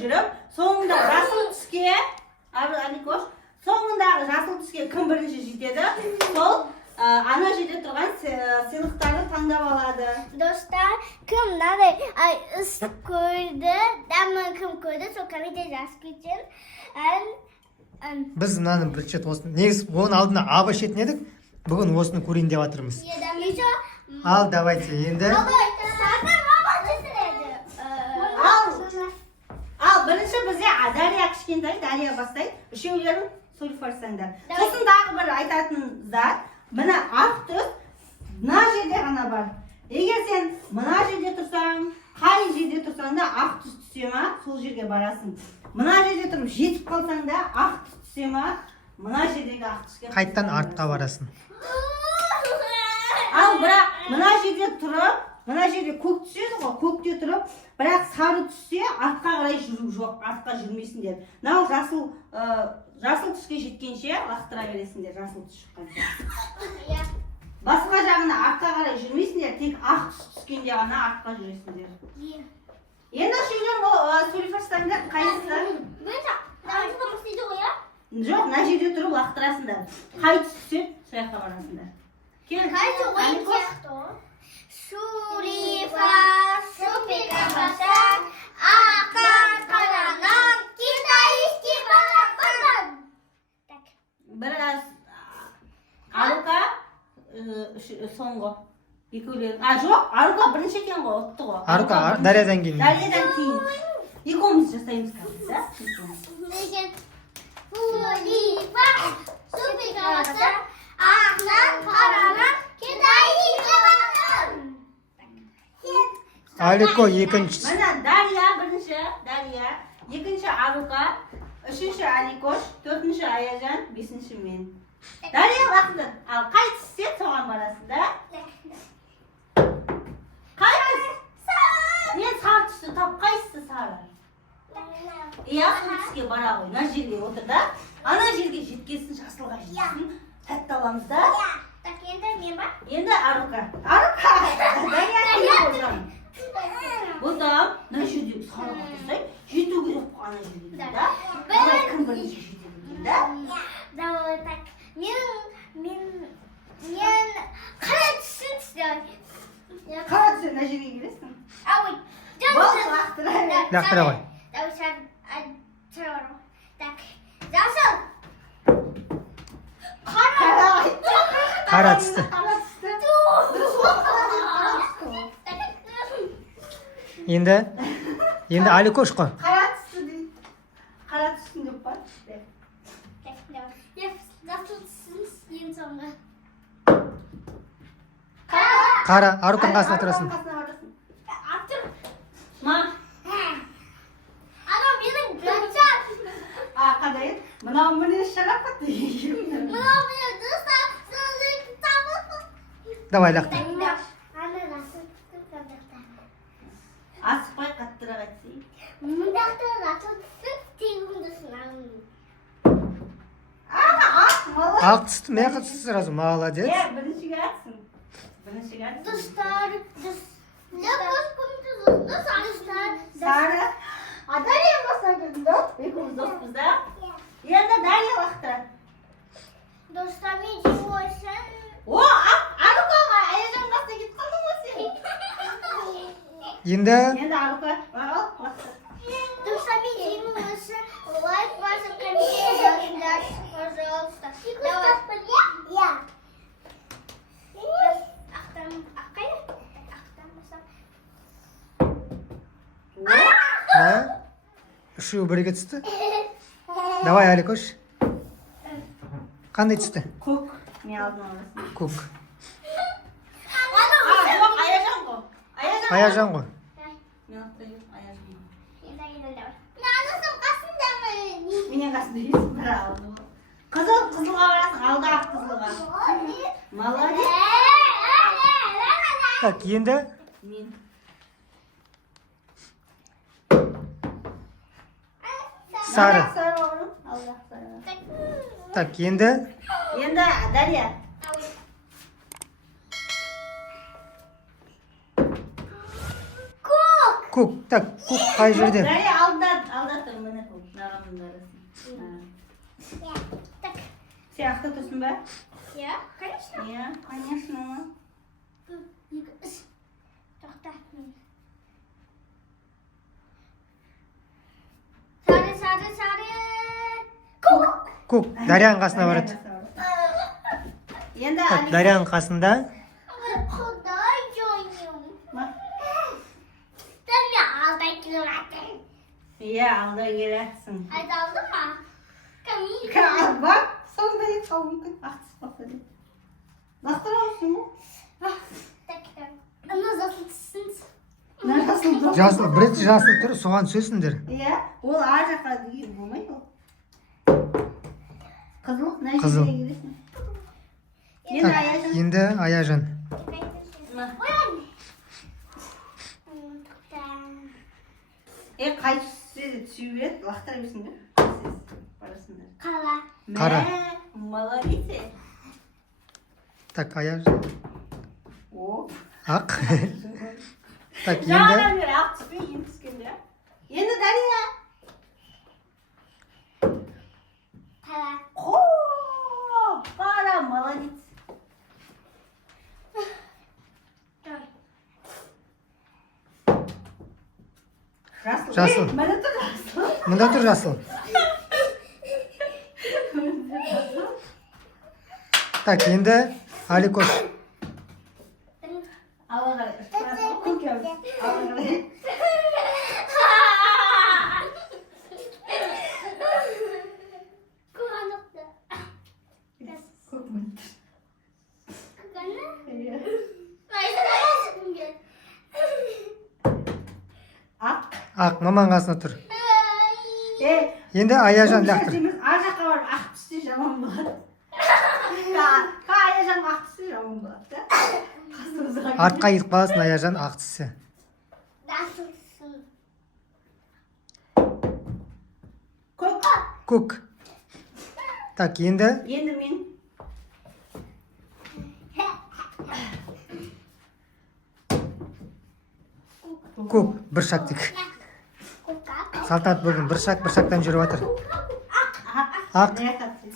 жүріп, соңында жасыл түске, Аликош, соңындағы жасыл түске кім бірінші жетеді, сол ана жерде тұрған сыйлықтарды таңдап алады. Достар, кім мынандай ыстық көрді, дәмін кім көрді, сол комментарий жазып кетсін. Біз мынаны бірінші рет осыны, негізі оның алдына аба ішетін едік, бүгін осыны көрейін деп жатырмыз. Ал, давайте, енді. Ал, бірінші бізде Дария кішкентай, Дария бастайды. Үшеулерін сөйлесіңдер. Сосын дағы бір айтатын зат, мына ақ түс мына жерде ғана бар. Егер сен мына жерде тұрсаң, қай жерде тұрсаң да ақ түс түсе ма, сол жерге барасың. Мына жерде тұрып жетіп қалсаң да ақ түс түсе ма, мына жердегі ақ түске Қайттан артқа барасың. Ал бірақ мына жерде тұрып, мына жерде көк түседі ғой, көкте тұрып, бірақ сары түссе артқа қарай жүру жоқ, артқа жүрмейсіңдер. Мынау жасыл түске жеткенше лақтыра бересіңдер, жасыл түс шыққанша. Басқа жағына артқа қарай жүрмейсіңдер, тек ақ түс түскенде ғана артқа жүресіңдер. Енді үшеулер сөйлесіңдер, қайсысы? Жоқ, мына жерде тұрып лақтырасыңдар. Қай түс түссе, сол жаққа барасыңдар. Шурифа, шупика баса, аққан қаланам, китайский балапан. Біраз Арука соңғы. Екеулері. Жоқ, Арука бірінші екен ғой, ұтты ғой. Арука Дариядан кейін. Дариядан кейін. Екеуміз жасаймыз қазір, да? Шурифа, шупика баса, аққан қаланам, китайский балапан. Алико екіншісі. Мына Дария бірінші, Дария, екінші Арука, үшінші Аликош, төртінші Аяжан, бесінші мен. Дария лақтыр. Ал қай түссе соған барасың, да? Қай түс? Мен сары түсті тап, қайсысы сары? Иә, сол түске бара ғой, мына жерге отыр да. Ана жерге жеткесін, жасылға жеткесін, тәтті аламыз да. Енді мен ба? Енді Арука. Арука! Дария кейін болған. Бұлдам, мына жерде сарыға тұрсай, жету керек қой ана жерде, да? Қалай кім бірінші жетеді, да? Давай так. Мен қара түсін түсті. Қара түсі мына жерге келесің? Ой, Бол, лақтыра бер. Лақтыра ғой. Давай так, жасыл. Қара түсті. Енді Аликош қой. Қара түсті дейді. Қара түстің деп бар. Жасыл түсін ең соңғы. Қара, Аруканың қасына тұрасың. Артыр. Ма? Анау менің гачар. Қандай? Мынау міне шарапат. Мынау менің достар. Давай, лақтыр. Асықпай қаттырақ айтсай. Мұндақты жасыл түсін тегімді сынамын. Молодец. Ақ түсті, маяққа түсті сразу. Молодец. Біріншіге атсың. Біріншіге атсың. Достар. Сары. Дария басына кірдің да? Екеуміз доспыз да? Енді Дария лақтыр. Достар мен жемойсын. О, Арукаға Аяжан басына кетіп қалдың ғой сен. Енді Арука, лақтыр. Достар мен жемойсын. Лайк басып комментарий жазыңдар, пожалуйста. Давай. Я. үшеуі бірге түсті. Давай, Аликош. Қандай түсті? Көк. Не алдын аласың? Көк. Жоқ, Аяжан ғой. Аяжан ғой. Менен қасында есің бір алды. Қызылға барасың, алды ақ қызылға. Молодец. Так, енді Мен. сары. Сары оғырым. Алды ақ сары. Так, енді Дария. көк. Так, көк қай жерде? Дария алдыда алда тұр, міне мынағының арасы. Так. Сияқты тұрсын ба? Я, конечно. Иә, конечно. Тоқта. Сары. Көк. көк дарияның қасына барады. Енді Так, Алик. дарияның қасында Құдай жойым. Ма? Сен алда келатың. Иә, алда келесің. Айталды ма? Камил. Бak, сондай қауымды ақтыс бақта деп. Лақтыра өсің ғой? Так. Ана засылтысың. жасыл, бірінші жасыл тұр, соған түсесіңдер. Иә, ол ар жаққа деген болмайды ол. Қызыл, мына Қызыл. жерге келесің. Енді Так, Аяжан. енді Аяжан. Оян. Қай түссе де түсе береді, лақтыра берсіңдер. Сіз барасыңдар. Қала. Қара. Молодец. Так, Аяжан. О. Ақ. Так, енді Жаңадан бері ақ түспей, енді түскенде. Енді Дария. Қала. Қара, молодец. Жасыл. Жасыл. Мына тұр жасыл. мында тұр жасыл. Так, енді Аликош. Алға қарай. Көкем. Алға қарай. Көк мөлдір. Иә. Ақ. Ақ, маманың қасына тұр. Ей, Енді Аяжан лақтыр. ар жаққа барып ақ түссе жаман болады. Аяжан ақ түссе жаман болады да. Қасымызға Артқа кетіп қаласың Аяжан ақ түссе. көк. Көк. Так, енді Енді мен көк, бір шақ тек. Салтанат бүгін бір шақтан жүріп жатыр. Ақ.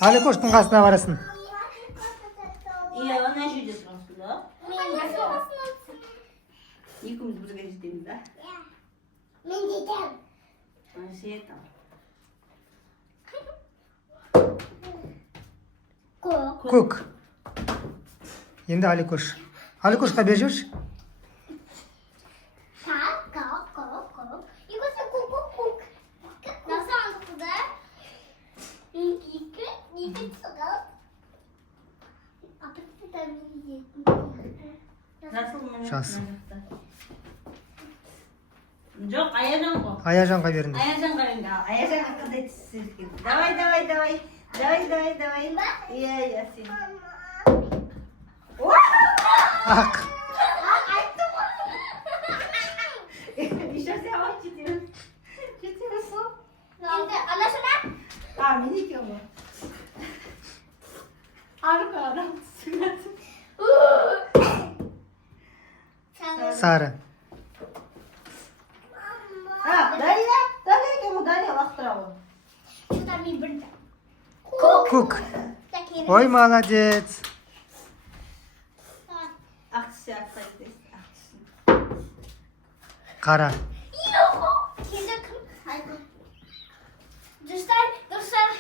Аликоштың қасына барасың. Иә, ана жерде тұрасың да. Екеуміз бірге жетеміз да. Мен жетем. Жетем. Көк. Енді Аликош. Аликошқа беріп жіберші. Nasıl anlatıldı? İki sıra. Apıtı da Жасыл міне. Жасыл. Жоқ, Аяжан ғой. Аяжанға беріңдер. Аяжанға енді. Аяжанға қандай түссе екен. Давай. Иә, сен. Ақ. Еще сен жетеміз. Жетеміз ғой. Şimdi anlaşılan. Мен екен ғой. Арғы адам түсінеді. Сары. Дария екен ғой, Дария лақтыра ғой. Şurada bir burada. Көк. Ой, молодец. Ақ түссе аққа кетесің. Ақ түссін. Қара. Şimdi dostlar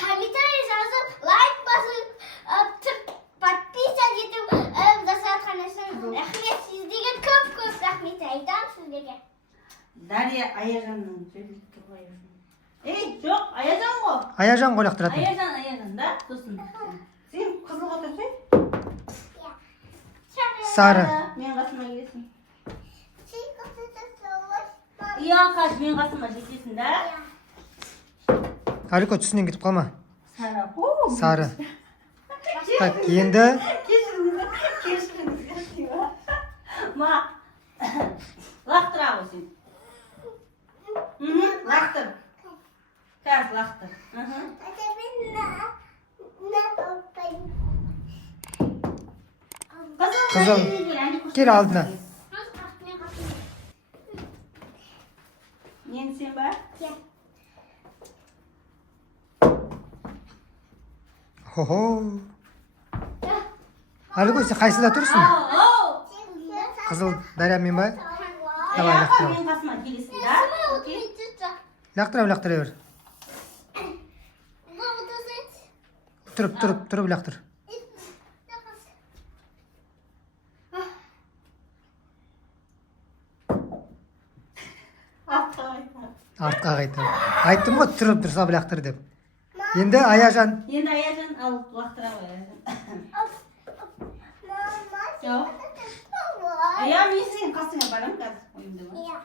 комментарий жазып, лайк басып, подписывать етіп, жасап қанашын. Рахмет сіздерге көп рахмет айтамын сіздерге. Дария Аяжанның жөбіп тұр ғой. Ей, жоқ, Аяжан ғой. Аяжан ғой лақтыратын. Аяжан да, сосын. Сен қызылға тұрсың? Сары. Мен қасыма келесің. Иә, қаш, мен қасыма жетесің да. Алико түсінен кетіп қалма. Сары. Сары. Так, енді Кешіріңіздер. Ма, лақтыра ғой сен. Лақтыр. Қазір лақтыр. Қызыл. Кел алдына. Мен сен ба? Хо-хо. Аликөй, сен қайсыда тұрсың? Қызыл Дария мен ба? Давай, лақтыра. Мен қасыма келесің, да? Окей? Лақтыра бер. Тұрып лақтыр. Артқа қайта. Айттым ғой, тұрып тұрса лақтыр деп. Енді Аяжан. Ал лақтыра ғой, Аяжан. Жоқ. Мен сенің қасыңа барам қазір. Ойымда бар.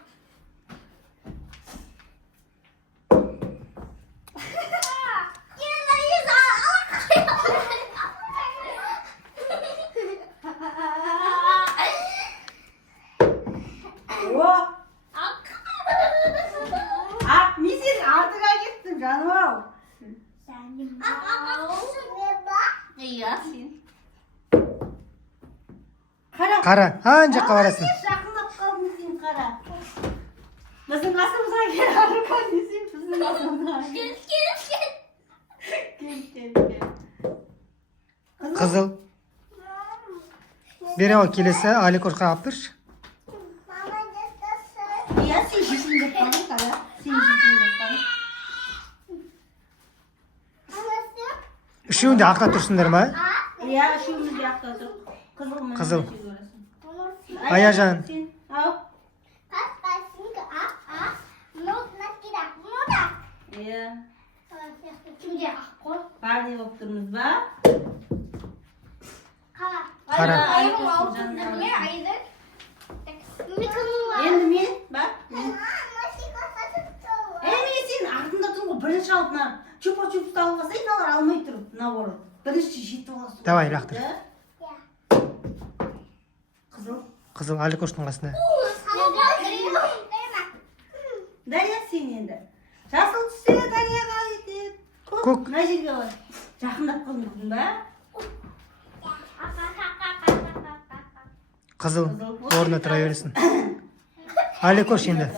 Мен сенің артыңа кеттім, жаным ау. Иә, сен. Қара, ан жаққа барасың. Жақындап қалдың сен, қара. Біздің қасымызға кел, Арукан десем, біздің қасымызға. Кел. Қызыл. Бері ғой, келесі Аликошқа алып берші. Иә, сен жетім деп қалдың, қара. Сен жетім деп қалдың. Үшеуінде ақта тұрсыңдар ма? Иә, үшеуміз де ақта тұр. Қызыл. Аяжан. Ау. Иә. Парни болып тұрмыз ба? Қара. Енді мен, ба? Мен сен артында тұрмын ғой, бірінші алып чупа-чупс алып алсай, мыналар алмай тұрып, наоборот. Бірінші жетіп аласың. Давай, лақтыр. Қызыл. Аликоштың қасында. Дария сен енді. Жасыл түссе Дарияға кетеді. Көк. Мына жерге бар. Жақындап қалдың бүгін ба? Қызыл. Орнына тұра бересің. Аликош енді.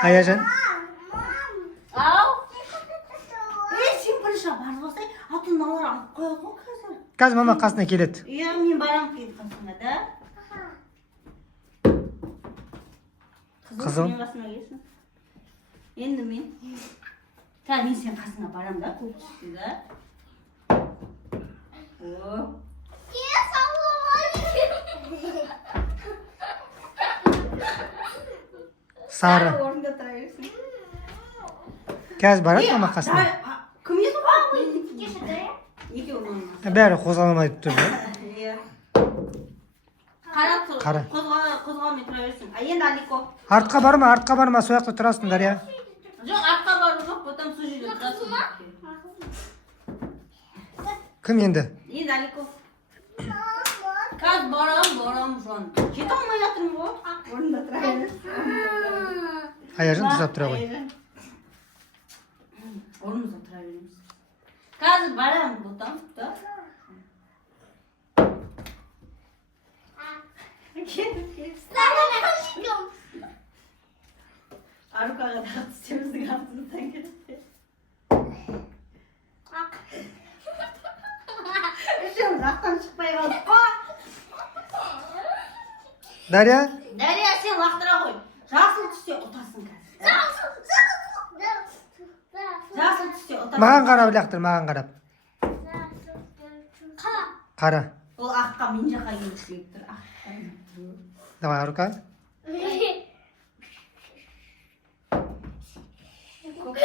Аяжан. Ау. Сен бірінші барып алсай, атын мыналар алып қояды ғой қазір. Қазір мама қасына келеді. Иә, мен барам келіп қасыңа, да? Қызыл. Мен қасыма келсін. Енді мен. Мен сен қасыңа барам да, көк түсті, да? Сары. Орында тұра берсін. Қазір барады мама қасына. Кім еді ғой? Екеуі мама. Бәрі қозғалмайды тұр. Иә. Қара тұр. Қара. Қозғалмай тұра берсін. Енді Алико. Артқа барма, сол жақта тұрасың, Дария. Жоқ, артқа бару жоқ, потом сол жерде тұрасың. Кім енді? Енді Алико. Қазір барам, жон. Жете алмай жатырмын ғой. Орында тұра берсін. Аяжан тұзап тұра ғой. Орнымызда тұра береміз. Қазір барам, бұтам, да? Арукаға да түсеміздің артымыздан кетті. Үшеуміз ақтан шықпай қалдық қой. Дария? Дария, сен лақтыра қой. Жасыл түссе ұтасың қазір. Жасыл түссе ұтасың. Маған қарап лақтыр, маған қарап. Қара. Ол аққа мен жаққа келіп тұр. Давай, Арука. Көк.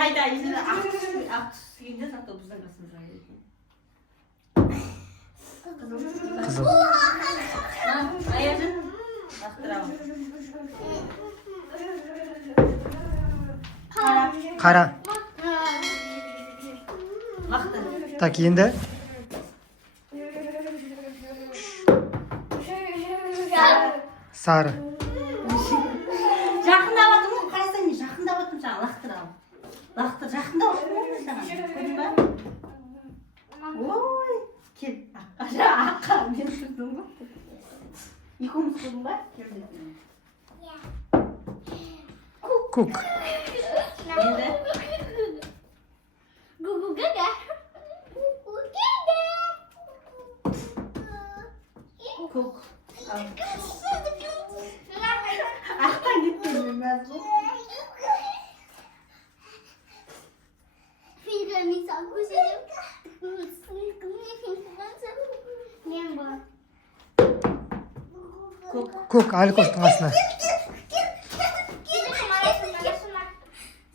Қайта ақ түскенде автобустан қасымызға келген. Қызыл. Аяжан лақтырамын. Қара. Лақтыр. Так, енді. Жақындап Сары. жатыр жақында отырмын саған. Көрдің ба? Ой, кел. Аққа мен тұрдым ғой. Екеуміз көрдің ба? Келді. Кук. Енді Гу-гу-га-га. көк. Аққа кеткен мен мәз ғой. Мен бар. Көк. Көк Аликоштың астына.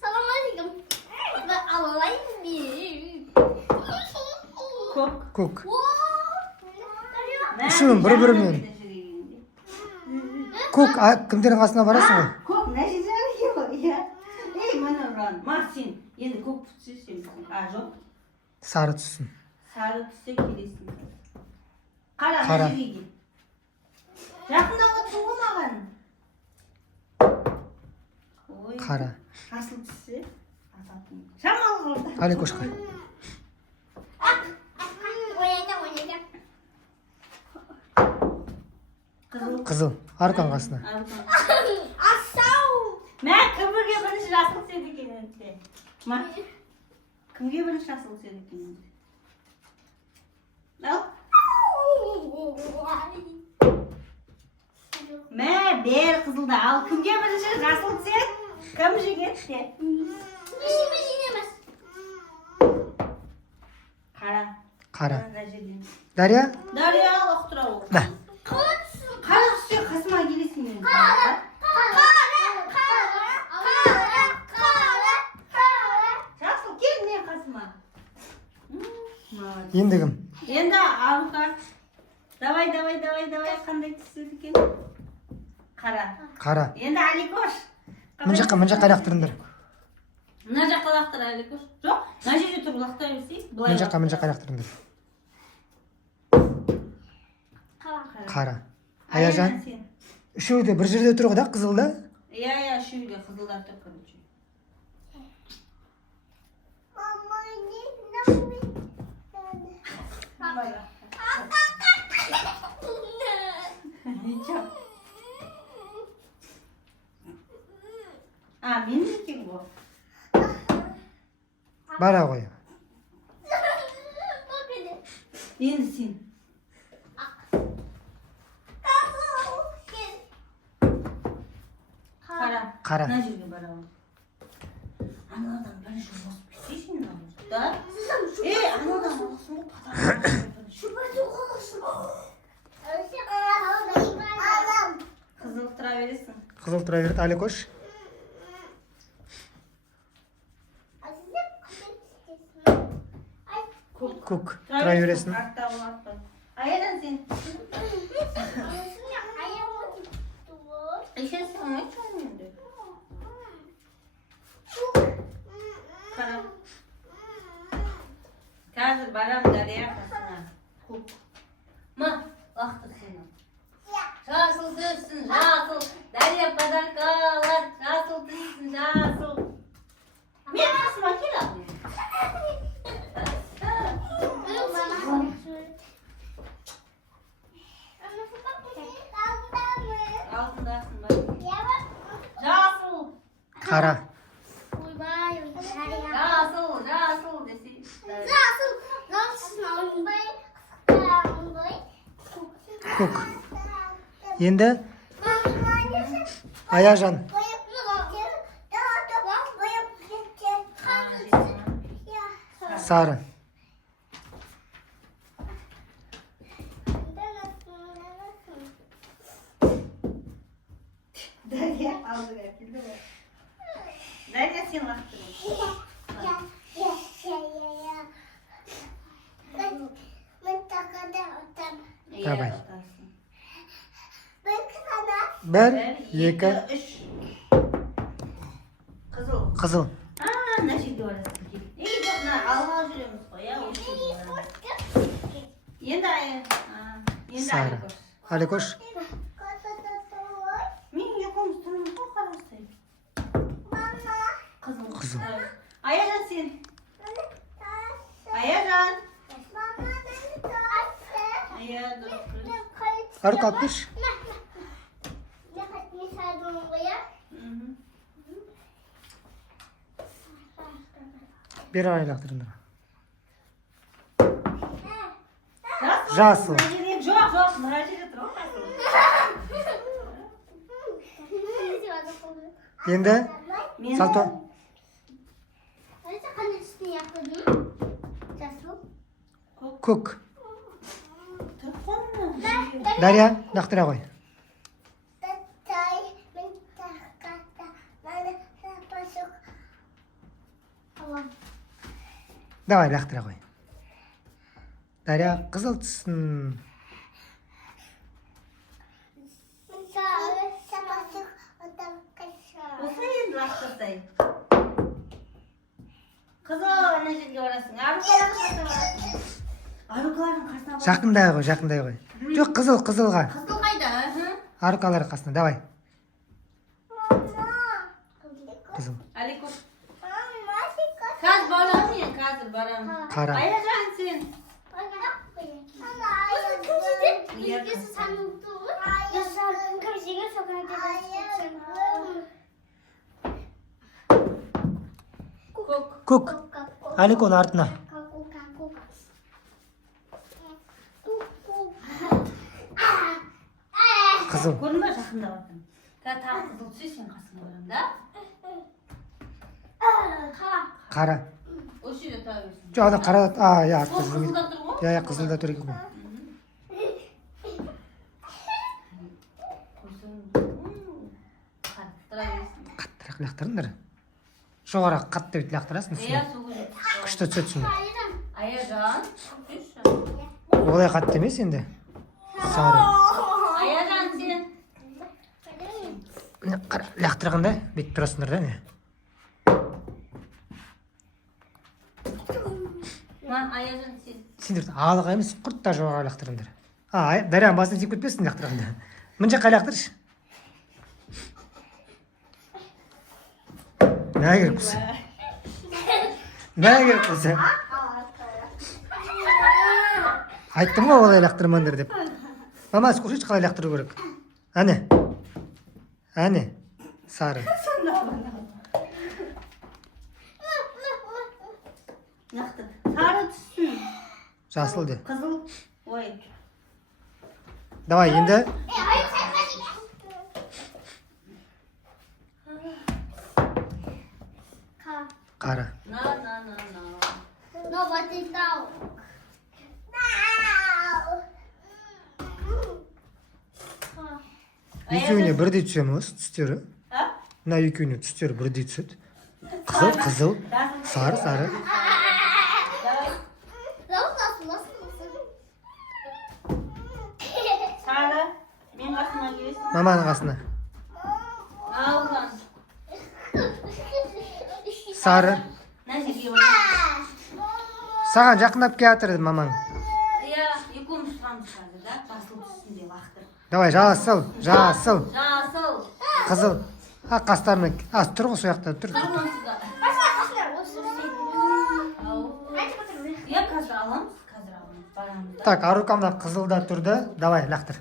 Саламалейкум. Көк. Көк. Мә, Үшеуін бір-бірімен. Көк кімдердің қасына барасың ғой? Көк мына жерге ғой, иә. Ей, мына ұран. Сен енді көк түсесің. Жоқ. Сары түссін. Сары түссе келесің. Қара, Қара. мына жерге кел. Жақында отырсың ғой маған. Ой. Қара. Асыл түссе ататын. Шамалы қылды. Аликошқа. Қызыл. Қызыл. Арқан қасына. Мә, кімге бірінші жасыл түседі екен енді? Кімге бірінші жасыл түседі екен енді? Ал. Мә, бер қызылды ал. Кімге бірінші жасыл түседі? Кім жегетті? Қара. Қара. Мына жерден. Дарья? Дарья ұқтыра ол. Да. Қара түссе қасыма келесің енді. Жасыл кел мен қасыма. Молодец. Енді кім? Енді Арука. Давай. Қандай түседі екен? Қара. Қара. Енді Аликош. Мына жаққа лақтырыңдар. Мына жаққа лақтыр Аликош. Жоқ, мына жерде тұрып лақтыра берсей. Мына жаққа лақтырыңдар. Қара. Аяжан. Үшеуі де бір жерде тұр ғой да, қызыл да? Иә, үшеуі де қызылдар тұр, короче. Мен екен ғой. Бара ғой. Енді сен. Қара. Мына жерге барамын. Анадан бірінші босып кетсейшін да? Анадан босып Қызыл тұра бересің. Қызыл тұра береді Аликош. Көк тұра бересің. Аядан сен. Еще сырмайсың енді. Қара. Қазір барам Дарья қасына. Көк. Лақтыр сені. Жасыл түссін, жасыл. Дарья подаркалар. Жасыл түссін, жасыл. Мен қасыма кел ал. Алдындасың ба? Жасыл. Қара. Жасыл десей. Көк. Енді Аяжан. Сары. Дарья алдыға келді ғой. Дарья сен лақтырың. Давай. Бір, екі. Үш. Қызыл. Қызыл. Мына жерге барасың. Жоқ, алға жүреміз ғой, иә? Енді Сары. Аликош. Мен екеуміз тұрмыз ғой, қарасай. Қызыл. Аяжан сен. Аяжан. Арық алып берші. Бері қарай лақтырыңдар. Жасыл. Жоқ, мына жерде тұр. Енді салто. Көк. Тұрып қалма. Дария, лақтыра қой. Давай, лақтыра қой. Дария, қызыл түссін. Осы енді лақтырсай. Қызыл ана жерге барасың. Арукалардың қасына барасың. Арукалардың қасына барасың. Жақындай қой. Жоқ, қызылға. Қызыл қайда? Арукалар қасына, давай. Қызыл. Алико. Қазір барамын мен, қазір барамын. Қара. Аяжан сен. Көк. Аликоның артына. Қызыл. Көрдің ба жақында баттым. Тағы қызыл түссе сен қасыңа барамын да? Қара. Осы жерде тұра берсін. Жоқ, ана қара. Я, Ол қызылда тұр ғой? Я, қызылда тұр екен ғой. Тұра берсін. Қаттырақ лақтырыңдар. Жоғары қатты бет лақтырасың. Иә, суғы жет. Күшті түсетін. Аяжан. Олай қатты емес енді. Сары. Аяжан сен. Лақтырғанда бет тұрасыңдар да не? Аяжан сен. Сендер алға емес, құртта жоғары лақтырыңдар. Дарияның басына тиіп кетпесін лақтырғанда. Мына жаққа лақтыршы. Нәге керек болса. Нәге керек болса. Айттым ғой олай лақтырмаңдар деп. Мама, көрші қалай лақтыру керек. Әне. Сары. Лақтыр. Сары түссін. Жасыл де. Қызыл. Ой. Давай, енді. Қара. На. Nobody down. Екеуіне бірдей түсе ме осы түстері? Мына екеуіне түстері бірдей түседі. Қызыл, сары. Сары. Мен қасыма келесің. Маманың қасына. Алған. Сары. Мына жерге барамын. Саған жақындап келатыр мамаң. Иә, екеуміз тұрамыз қазір да. Жасыл түссін деп лақтыр. Давай, жасыл. Жасыл. Қызыл. Қастарына. Тұр ғой сояқта. Тұр. Иә, қазір аламыз. Барамыз да. Так, арукамда қызылда тұрды. Давай, лақтыр.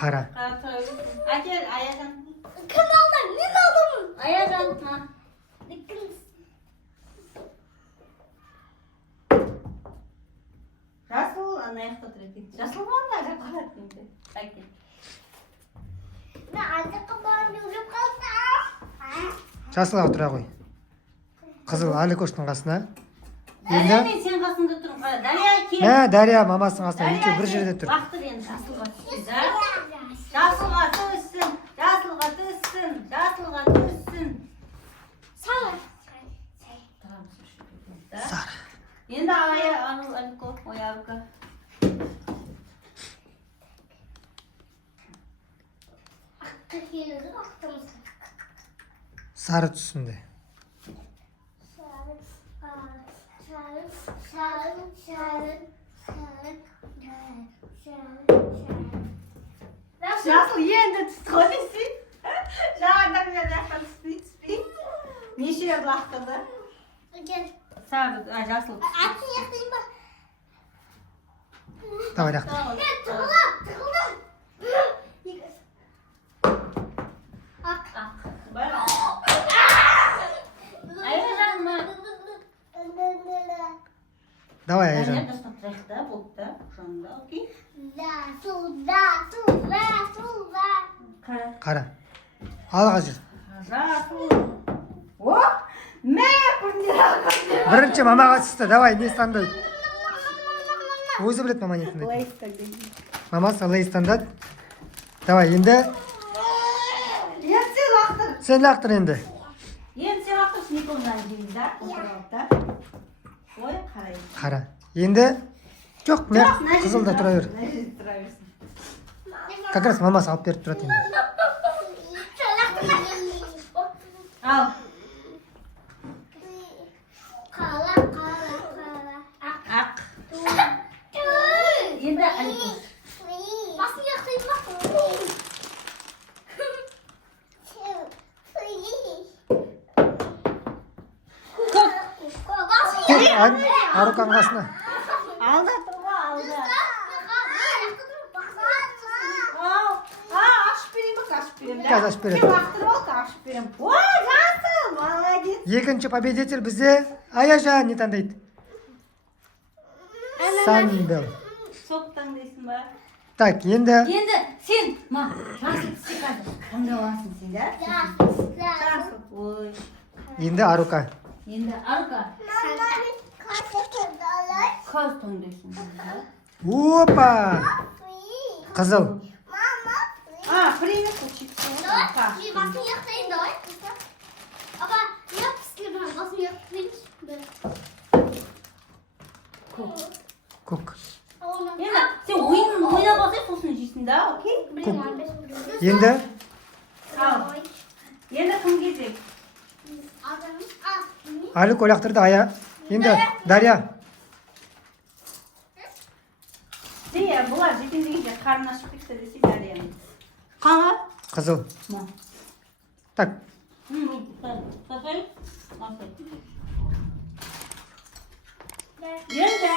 Қара. Әкел, Аяжан. Кім алды? Мен алдым. Аяжан. Жасыл, ана жақта тұр екен. Жасыл ма ана жаққа қарады енді. Әкел. Мен артыққа барып жүріп қалсам. Жасылға тұра қой. Қызыл Аликоштың қасына. Дария, мен сен қасында тұрмын. Дария, кел. Дария мамасының қасына. Екеуі бір жерде тұр. Бақтыр енді жасылға түссін. Жасылға түссін. Сары. Сары. Енді Алико, Алико. Сары түсінде. Жасыл енді түсті ғой дейсің. Жаңадан бері жаққан түспей. Неше рет лақтырды? Сары, жасыл түсті. Давай лақтыр. Давай, Айжан. Әне тастап тұрайық та, болды да, жанында, окей? Қара. Алға жүр. Жасыл. О, мә, күнде ақырды. Бірінші мамаға түсті. Давай, не таңдайды? Өзі білет мама не таңдайды. Лейс таңдайды. Мамасы лейс таңдады. Давай, енді Енді сен лақтыр. сен лақтыр енді. Енді сен лақтыр, сен екеуін жейміз да, отырып та. Ой, қарайды. Қара. Енді жоқ, мә қызылда тұра бер. Мына жерде тұра берсін. Как раз мамасы алып беріп тұрады енді. Ал. Ақ. Енді Аликос. Аруканың қасына. Алда тұр ғой, алда. Ашып берейін бе, ашып берейін. Қазір ашып береді. Сен лақтырып ал, ашып берейін. Ой, жасыл, молодец. Екінші победитель бізде Аяжан не таңдайды? Санбел. Сок таңдайсың ба? Так, енді Енді сен, жасыл түссе қазір. Таңдап аласың сен, да? Жасыл, ой. енді Арука. Енді Арука. Қыз таңдайсың. Опа! Қызыл. Привет, учиться. Көк. Енді сен ойнап алсай, сосын жейсің да, окей? Енді Ал. Енді кім кезек? Алик лақтырды. Енді Дарья. Сен бұлар жетен дегенде қарын ашып кетті десей Дарияның. Қаңа? Қызыл. Ма. Так, Сафай? Енді.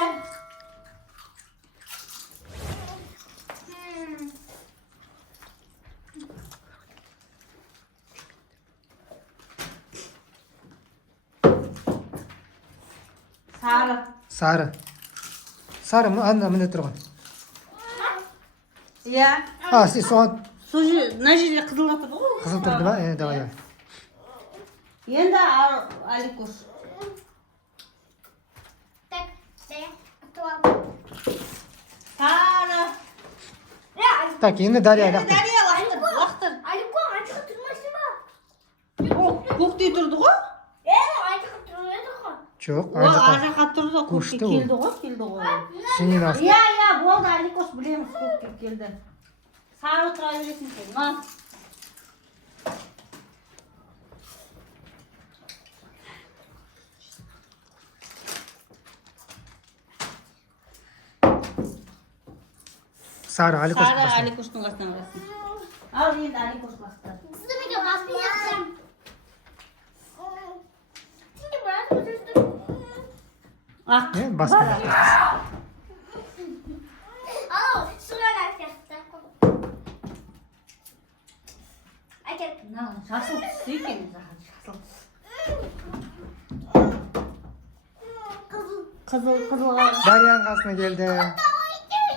Сары. сары. Сары міне тұрған. Иә. Сен соған Мына жерде қызыл тұрды ғой. қызыл тұрды ба? Давай. Енді Аликос. Сары. Так, енді Дарья Енді лақтыр. Дария лақтыр. Көктей тұрды ғой? Жоқ, Ол жаққа тұрды, Көшті көкке ол. келді ғой. Сенен астын. Иә, болды, Аликос білеміз, көкке келді. Сары тұра бересің сен, ма? Сары, Аликос. Сары Аликостың қасынан ұрасың. Ал енді Аликос лақтыр. Ақ. Басқа. Жасыл түсті екен, жасыл түс. Қызылға. Дарьяның қасына келді.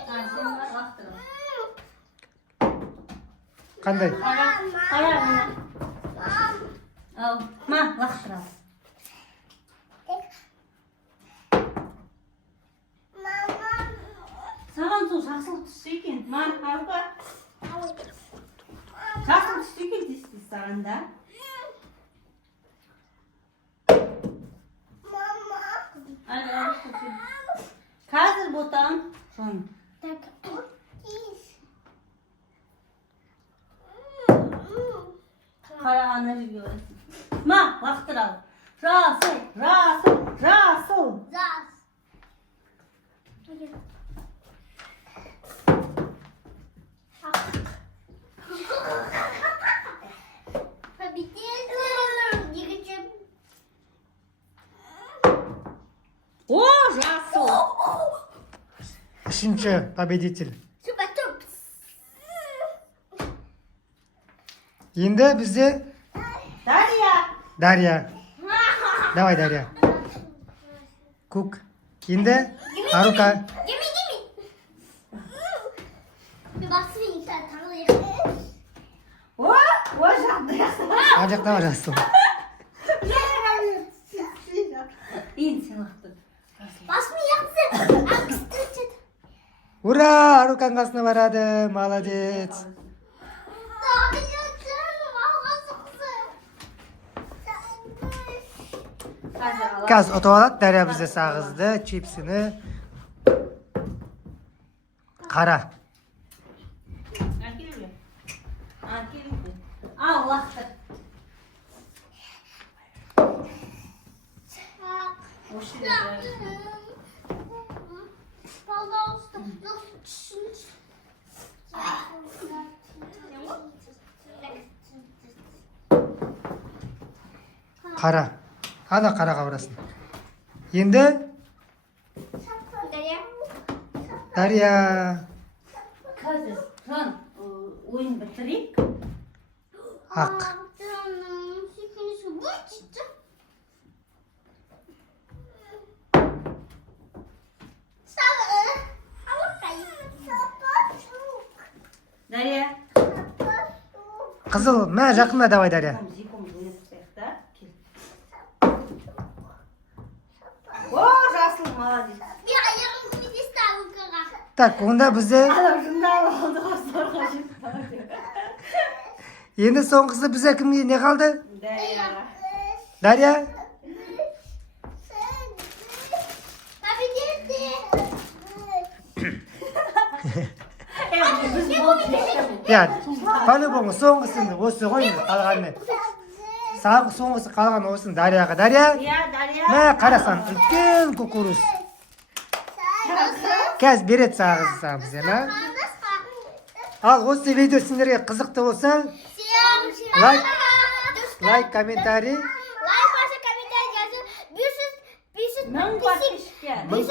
Сен лақтыр. Қандай? Қара мына. Ал, ма, лақтыр ал. Саған сол жасыл түсті екен. Ма, Арука. Жасыл түсті екен дейсіз саған да. Қазір ботам. Қарағаны жерге барасың. Ма, лақтыр ал. Жасыл. О, жасыл. Үшінші победитель. Енді бізде Дарья. Дарья. Давай, Дарья. Көк. Енді Арука. О, жақты. Ар жақта бар жасыл. Енді сен уақыты. Ура! Аруканың қасына барады. Молодец. Қазір ұтып алады. Дарья бізде сағызды. Чипсіні. Қара. Ал, уақыты. Қара. Ана қараға барасың. Енді Дарья. Қазір тұран ойын бітірейік. Ақ. Дарья. Қызыл. Мә, жақында давай, Дарья. О, жасыл, молодец. Так, онда бізде Адам жындап алды ғой, сорға жетті. енді соңғысы бізде кімге не қалды? Дарья. Дарья. Я, по-любому соңғысы осы ғой енді қалғаны. Соңғысы қалған осының Дарьяға. Дарья. Иә, Дарья. Мә, қарасан, үлкен кукуруз. Қазір береді саған бізде, ма? Ал осы видео сендерге қызықты болса, лайк, комментарий. Лайк, комментарий жазып, 500 Мың подписчикке. Мың